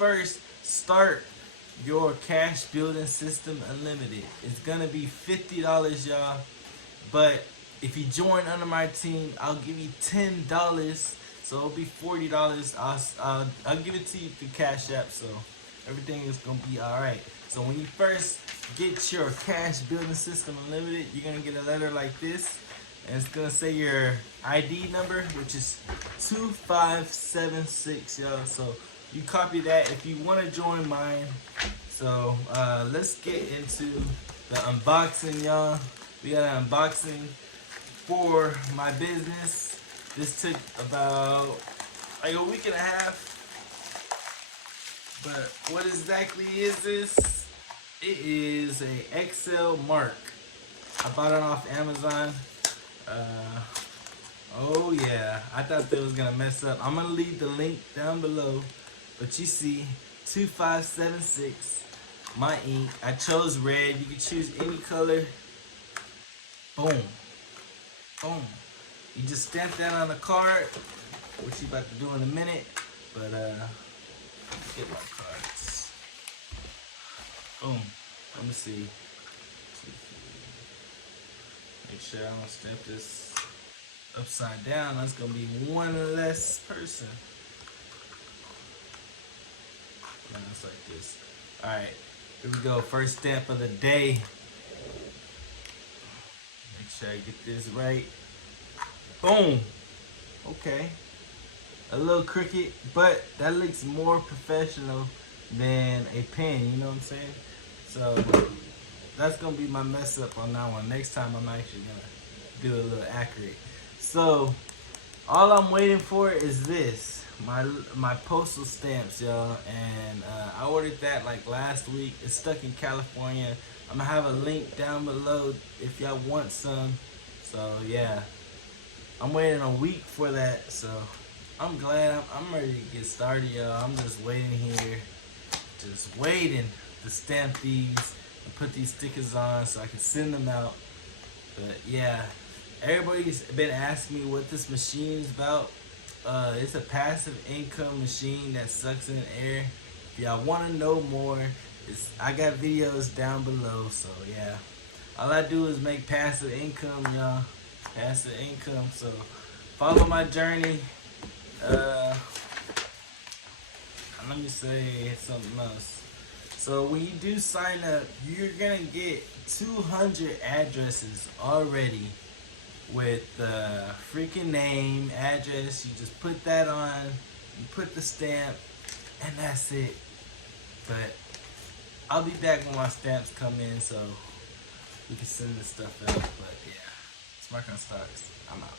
first start your cash building system unlimited, it's gonna be $50, y'all. But if you join under my team, I'll give you $10. So it'll be $40. I'll give it to you through Cash App. So everything is gonna be all right. So when you first get your cash building system unlimited, you're gonna get a letter like this, and it's gonna say your ID number, which is 2576, y'all. So you copy that if you want to join mine. So let's get into the unboxing, y'all. We got an unboxing for my business. This took about like a week and a half. But what exactly is this? It is a XL mark. I bought it off Amazon. Oh yeah, I thought that was gonna mess up. I'm gonna leave the link down below. But you see, 2576, my ink. I chose red. You can choose any color. Boom. Boom. You just stamp that on the card, which you about to do in a minute. But let's get my cards. Boom. Let me see. Make sure I don't stamp this upside down. That's gonna be one less person. And it's like this. Alright, here we go. First stamp of the day. Make sure I get this right. Boom. Okay. A little crooked, but that looks more professional than a pen, you know what I'm saying? So that's gonna be my mess up on that one. Next time I'm actually gonna do it a little accurate. So all I'm waiting for is this. My postal stamps, y'all, and I ordered that like last week. It's stuck in California. I'm gonna have a link down below if y'all want some. So yeah, I'm waiting a week for that. So I'm glad I'm ready to get started, y'all. I'm just waiting here, just waiting to stamp these and put these stickers on so I can send them out. But yeah, everybody's been asking me what this machine is about. It's a passive income machine that sucks in air. If y'all want to know more, I got videos down below. So yeah, all I do is make passive income, y'all. Passive income. So follow my journey. Let me say something else. So when you do sign up, you're gonna get 200 addresses already with the freaking name, address. You just put that on, you put the stamp, and that's it. But I'll be back when my stamps come in so we can send this stuff out. But yeah, Smart on Stocks. I'm out.